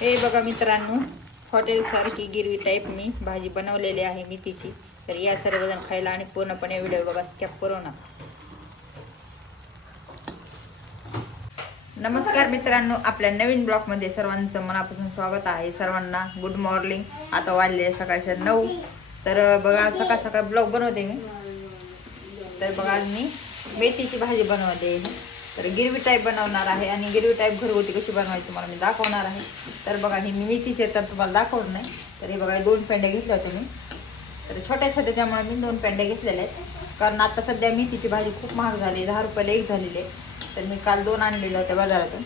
हे बघा मित्रांनो हॉटेलसारखी गिरवी टाईप मी भाजी बनवलेली आहे मेथीची तर या सर्वजण खायला आणि पूर्णपणे व्हिडिओ बघा स्कॅप करू ना नमस्कार मित्रांनो आपल्या नवीन ब्लॉगमध्ये सर्वांचं मनापासून स्वागत आहे. सर्वांना गुड मॉर्निंग आता वाढले आहे सकाळच्या नऊ. तर बघा सकाळ सकाळ ब्लॉग बनवते मी. तर बघा आज मी मेथीची भाजी बनवते. तर गिरवी टाईप बनवणार आहे आणि गिरवी टाईप घरगुती कशी बनवायची तुम्हाला मी दाखवणार आहे. तर बघा ही मी मेथीचे तर तुम्हाला दाखवलं नाही. तर हे बघा दोन पेंड्या घेतल्या होत्या मी. तर छोट्या छोट्या त्यामुळे मी दोन पेंड्या घेतलेल्या आहेत. कारण आता सध्या मेथीची भाजी खूप महाग झाली दहा रुपयाला एक झालेली आहे. तर मी काल दोन आणलेल्या होत्या बाजारातून.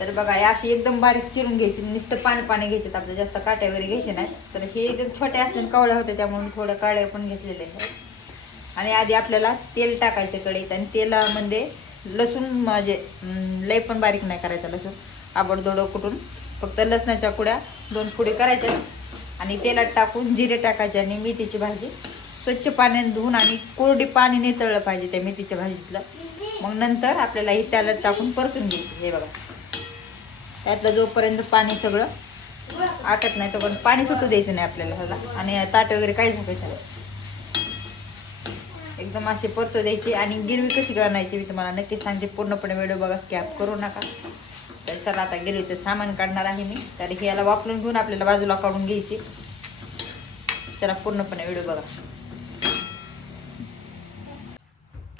तर बघा हे अशी एकदम बारीक चिरून घ्यायची नुसतं पाणी पाणी घ्यायचे आपलं जास्त काट्या वगैरे घ्यायचे नाही तर हे एकदम छोट्या असल्याने कवळ्या होत्या त्यामुळे मी थोड्या काळ्या पण घेतलेल्या आहेत. आणि आधी आपल्याला तेल टाकायचं कढईत आणि तेलामध्ये म्हणजे लसूण म्हणजे लय पण बारीक नाही करायचं लसूण. आबडधोडं कुठून? फक्त लसणाच्या कुड्या दोन पुडे करायच्या आणि तेलात टाकून जिरे टाकायचे आणि मेथीची भाजी. स्वच्छ पाण्याने धुवून आणि कोरडी पाणी नितळलं पाहिजे त्या मेथीच्या भाजीतलं. मग नंतर आपल्याला ही त्याला टाकून परतून घ्यायचं. हे बघा. त्यातलं जोपर्यंत पाणी सगळं आटत नाही तोपर्यंत पाणी सुटू द्यायचं नाही आपल्याला. ह्याला आणि ताट वगैरे काहीच झाकायचं नाही एकदम अशी परतो द्यायची आणि गिरवी कशी करायची मी तुम्हाला नक्की सांगते. पूर्णपणे व्हिडिओ बघा स्कॅप करू नका. तर चला आता गिरवीचं सामान काढणार आहे मी. तर हे याला वापरून घेऊन आपल्याला बाजूला काढून घ्यायची. त्याला पूर्णपणे व्हिडिओ बघा.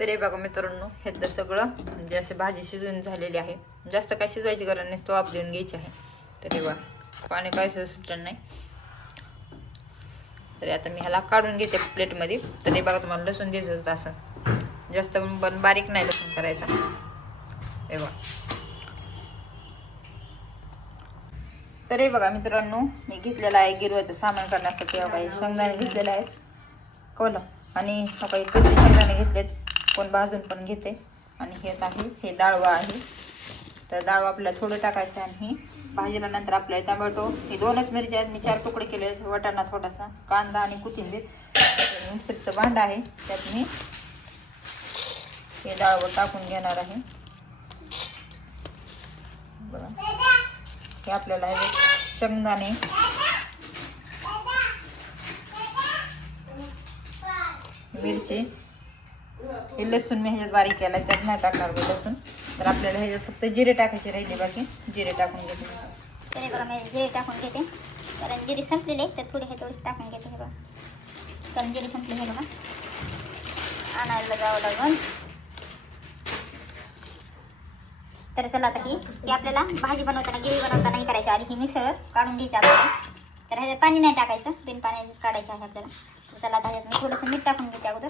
तर हे बघा मित्रांनो हे तर सगळं म्हणजे असे भाजी शिजून झालेली आहे. जास्त काय शिजवायची गरज तो वाफ देऊन घ्यायची आहे. तर हे बघा पाणी काय सुटलं नाही. तरी आता मी ह्याला काढून घेते प्लेटमध्ये. तर हे बघा तुम्हाला लसूण दिसत असं जास्त पण बारीक नाही लसूण करायचा. हे बघा. तर हे बघा मित्रांनो मी घेतलेलं आहे गिरवाचं सामान करण्यासाठी. काही शेंगदाणे घेतलेलं आहे कोलम आणि काही कच्चे शेंगदाणे घेतलेत. कोण भाजून पण घेते. आणि हेच आहे हे डाळवा आहे. तर डाळ आपल्याला थोडं टाकायचं आणि ही भाजीला नंतर आपल्याला टमॅटो हे दोनच मिरच्या आहेत. मी चार तुकडे केले वटाणा थोडासा कांदा आणि कोथिंबीर. मिक्सरचं भांडं आहे. त्यात मी हे डाळवर टाकून घेणार आहे. बघा. हे आपल्याला शेंगदाणे. मिरची. हे लसूण मी ह्याच्यात बारीक केला त्यात नाही टाकणार लसूण. तर आपल्याला ह्याच्यात फक्त जिरे टाकायचे राहिले बाकी. जिरे टाकून घेते तरी बघा मी जिरे टाकून घेते. कारण जिरे संपलेले तर थोडे हे थोडे टाकून घेते हे बघा. कारण जिरे संपले हे बघा. आणायला जावं लागून तर चला आता ही की आपल्याला भाजी बनवताना गिरी बनवताना ही करायची. आणि ही मिसळ काढून घ्यायची आपल्याला तर ह्याच्यात पाणी नाही टाकायचं. बिन पाण्याचं काढायचं आहे आपल्याला. तर चला आता ह्याच्यात मी थोडंसं मीठ टाकून घेते अगोदर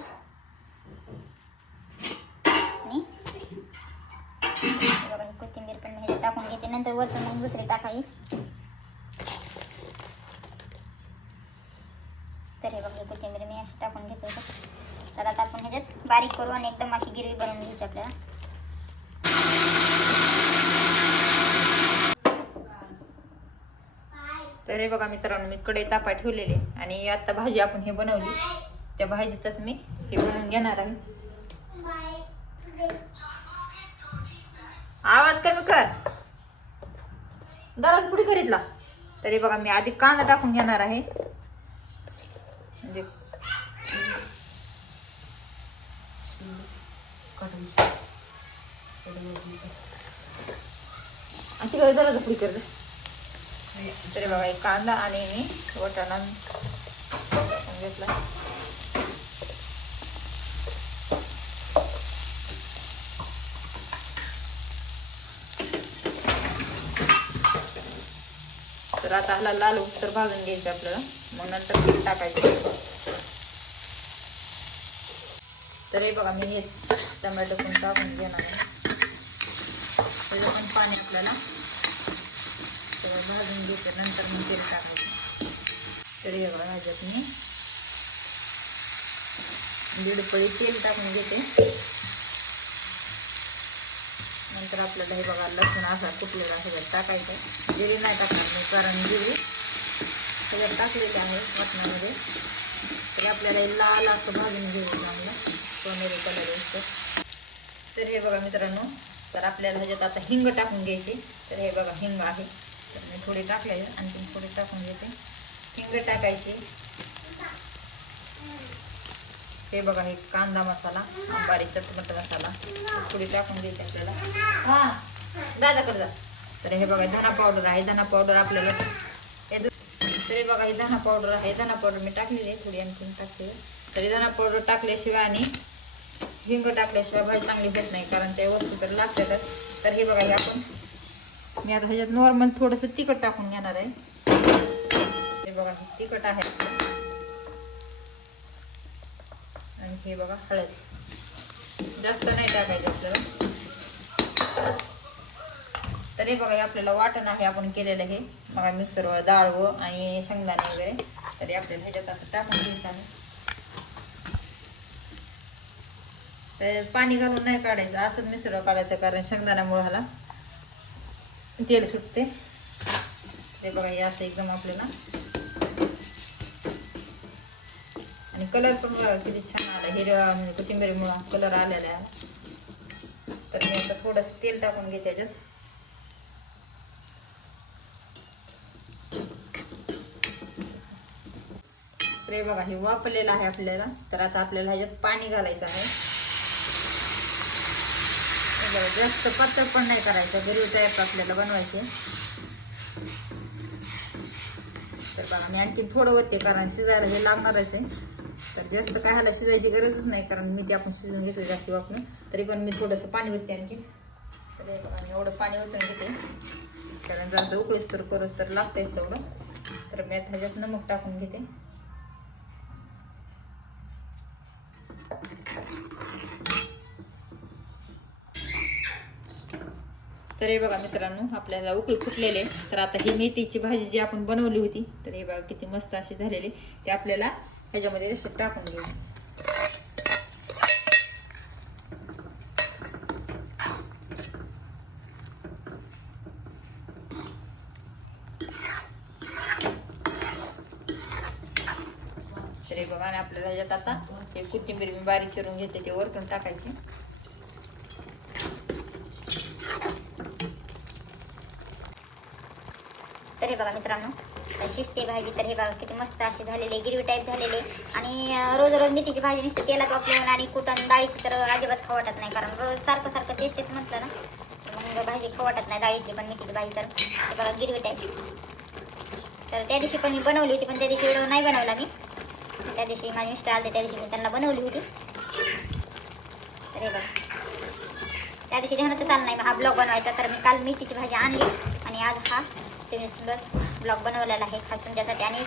आणि हे बघा ही कोथिंबीर पण मी ह्याच्यात टाकून घेते नंतर वरतून मग दुसरी टाकायची तर हे बघा कोथिंबीर मी अशी टाकून घेतो. तर आता आपण ह्याच्यात बारीक करू आणि एकदम अशी गिरवी बनवून घ्यायची आपल्याला. तर हे बघा मित्रांनो मी कडे तापा ठेवलेले आणि आता भाजी आपण हे बनवली. त्या भाजीतच मी हे बनवून घेणार आहे. आवाज कमी कर. दररोज पुढे करीतला. तरी बघा मी आधी कांदा टाकून घेणार आहे. म्हणजे आणि तिकडे जरा पुढे कर तरी बघा कांदा आणि मी वटाणा घेतला. तर आता ह्याला लाल उत्तर भाजून घ्यायचं आपल्याला. मग नंतर तेल टाकायचं. तर हे बघा मी हे टमॅटो पण टाकून घेणार आहे. त्याचं पण पाणी आपल्याला सगळं भाजून घेते. नंतर मग तेल टाकायचं. तरी हे बघा ह्याच्यात मी दीड पळी तेल टाकून घेते. नंतर आपल्याला हे बघा लसूण असा कुठलेला सगळ्यात टाकायचं. जिरी नाही टाकणार मी कारण जिरी सगळ्यात टाकलेली आहे वाटणामध्ये. तर आपल्याला हे लाल असं भाजून घेऊ चांगलं सोनेरी कलर असतो तर हे बघा मित्रांनो तर आपल्याला ह्याच्यात आता हिंग टाकून घ्यायची. तर हे बघा हिंग आहे. तर मी थोडी टाकले आणखी थोडी टाकून घेते. हिंग टाकायची. हे बघा हे कांदा मसाला बारीक चटमट मसाला. थोडी टाकून घ्यायची आपल्याला. हा. दादा कर जा. तर हे बघा धना पावडर आहे. धना पावडर आपल्याला हे तर हे बघा हे धना पावडर आहे. धना पावडर मी टाकलेली आहे. थोडी आणखीन टाकते. तर धना पावडर टाकल्याशिवाय आणि हिंग टाकल्याशिवाय भाजी चांगली होत नाही कारण त्या वस्तू तर लागतातच. तर हे बघा हे आपण मी आता ह्याच्यात नॉर्मल थोडंसं तिखट टाकून घेणार आहे. हे बघा तिखट आहे. आणि हे बघा हळद. जास्त नाही टाकायचं आपल्याला. तर हे बघा हे आपल्याला वाटण आहे आपण केलेलं हे. बघा मिक्सरवर डाळ व आणि शेंगदाणे वगैरे. तरी आपल्याला ह्याच्यात असं टाकून घ्यायचं आहे. तर पाणी घालून नाही काढायचं असंच मिसळ काढायचं कारण शेंगदाण्यामुळे ह्याला तेल सुटते. ते बघा हे असं एकदम आपल्याला कलर पण किती छान आला. हिरवा म्हणजे कोथिंबीरमुळं कलर आलेला आहे. तर मी आता थोडंसं तेल टाकून घेते त्याच्यात तर हे बघा हे वापरलेलं आहे आपल्याला. तर आता आपल्याला ह्याच्यात पाणी घालायचं आहे. बघा, जास्त पातळ पण नाही करायचं. घरी तयार आपल्याला बनवायचे. तर बघा मी आणखी थोडं होते कारण शिजायला हे लागणारच आहे. तर जास्त काय ह्याला शिजायची गरजच नाही कारण मी ते आपण शिजून घेतो जास्त वापरून तरी पण मी थोडंसं पाणी होते आणखी. तर बघा एवढं पाणी ओतून घेते. कारण जास्त उकळीस तर करूस तर लागतेच तेवढं. तर मी आता ह्याच्यात नमक टाकून घेते. तर हे बघा मित्रांनो आपल्याला उकळी फुटलेले तर आता ही मेथीची भाजी जी आपण बनवली होती तर हे बघा किती मस्त अशी झालेली ते आपल्याला ह्याच्यामध्ये अशी टाकून घेऊ. तर बघा आणि आपल्याला यात आता हे कोथिंबीर मी बारीक चिरून घेते ते वरतून टाकायची. तरी बघा मित्रांनो शिजते भाजी तर हे बघा किती मस्त अशी झालेले गिरवी टाईप झालेले. आणि रोज रोज मेथीची भाजी नुसतं तेलात वापरून आणि कुटण डाळीची तर अजिबात खाऊ वाटत नाही. कारण रोज सारखं सारखं तेच तेच म्हटलं ना मग भाजी खाऊ वाटत नाही डाळीची पण मेथीची भाजी तर. हे बघा गिरवी टाईप तर त्या दिवशी पण मी बनवली होती पण त्या दिवशी एवढं नाही बनवला मी. त्या दिवशी माझे मिस्टर आले त्या दिवशी मी त्यांना बनवली होती. तर हे बघा. त्या दिवशी ध्यानातच आलं नाही हा ब्लॉग बनवायचा तर मी काल मेथीची भाजी आणली आणि आज हा तुम्ही सुंदर ब्लॉग बनवलेला आहे खास तुमच्यासाठी आणि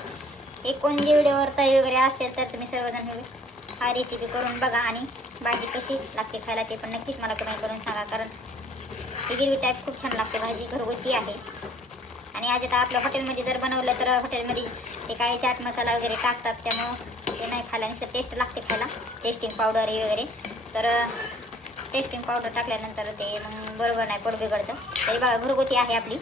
एक कोणती व्हिडिओवर तळी वगैरे असेल तर तुम्ही सर्वजण हा रेसिपी करून बघा आणि भाजी कशी लागते खायला ते पण नक्कीच मला कमेंट करून सांगा. कारण ही गिरवी टाईप खूप छान लागते भाजी घरगुती आहे. आणि आज आता आपल्या हॉटेलमध्ये जर बनवलं तर हॉटेलमध्ये ते काही चाट मसाला वगैरे टाकतात त्यामुळं ते नाही खायला नुसतं टेस्ट लागते खायला. टेस्टिंग पावडर वगैरे. तर टेस्टिंग पावडर टाकल्यानंतर ते मग बरोबर नाही पोट बिघडतं. तरी बघा घरगुती आहे आपली.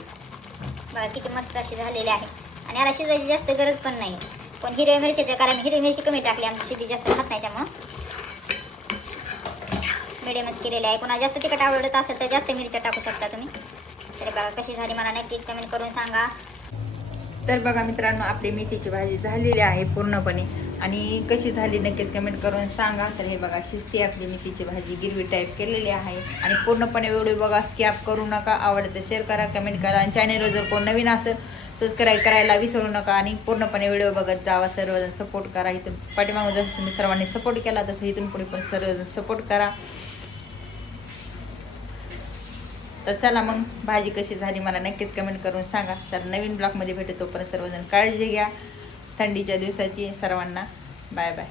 किती मस्त अशी झालेली आहे आणि याला शिजायची जास्त गरज पण नाही. पण हिरव्या मिरचीचं कारण हिरवी मिरची कमी टाकली आमची शिदी जास्त खात नाही त्यामुळं. मिडियमच केलेली आहे. कोणाला जास्त तिखट आवडत असेल तर जास्त मिरच्या टाकू शकता तुम्ही. तरी बघा कशी झाली मला नक्कीच कमेंट करून सांगा. तर बघा मित्रांनो आपली मेथीची भाजी झालेली आहे पूर्णपणे. आणि कशी झाली नक्कीच कमेंट करून सांगा. तर हे बघा शिस्ती आपली मेथीची भाजी गिरवी टाईप केलेली आहे. आणि पूर्णपणे व्हिडिओ बघा स्कॅप करू नका. आवडतं शेअर करा कमेंट करा. आणि चॅनलवर जर कोण नवीन असेल सबस्क्राईब करायला विसरू नका. आणि पूर्णपणे व्हिडिओ बघत जावा. सर्वजण सपोर्ट करा. इथून पाठीमागून जसं मी सर्वांनी सपोर्ट केला तसं इथून पुढे पण सर्वजण सपोर्ट करा. तर चला मग भाजी कशी झाली मला नक्कीच कमेंट करून सांगा. तर नवीन ब्लॉगमध्ये भेटतो तोपर्यंत सर्वजण काळजी घ्या. थंडीच्या दिवसाची सर्वांना बाय बाय.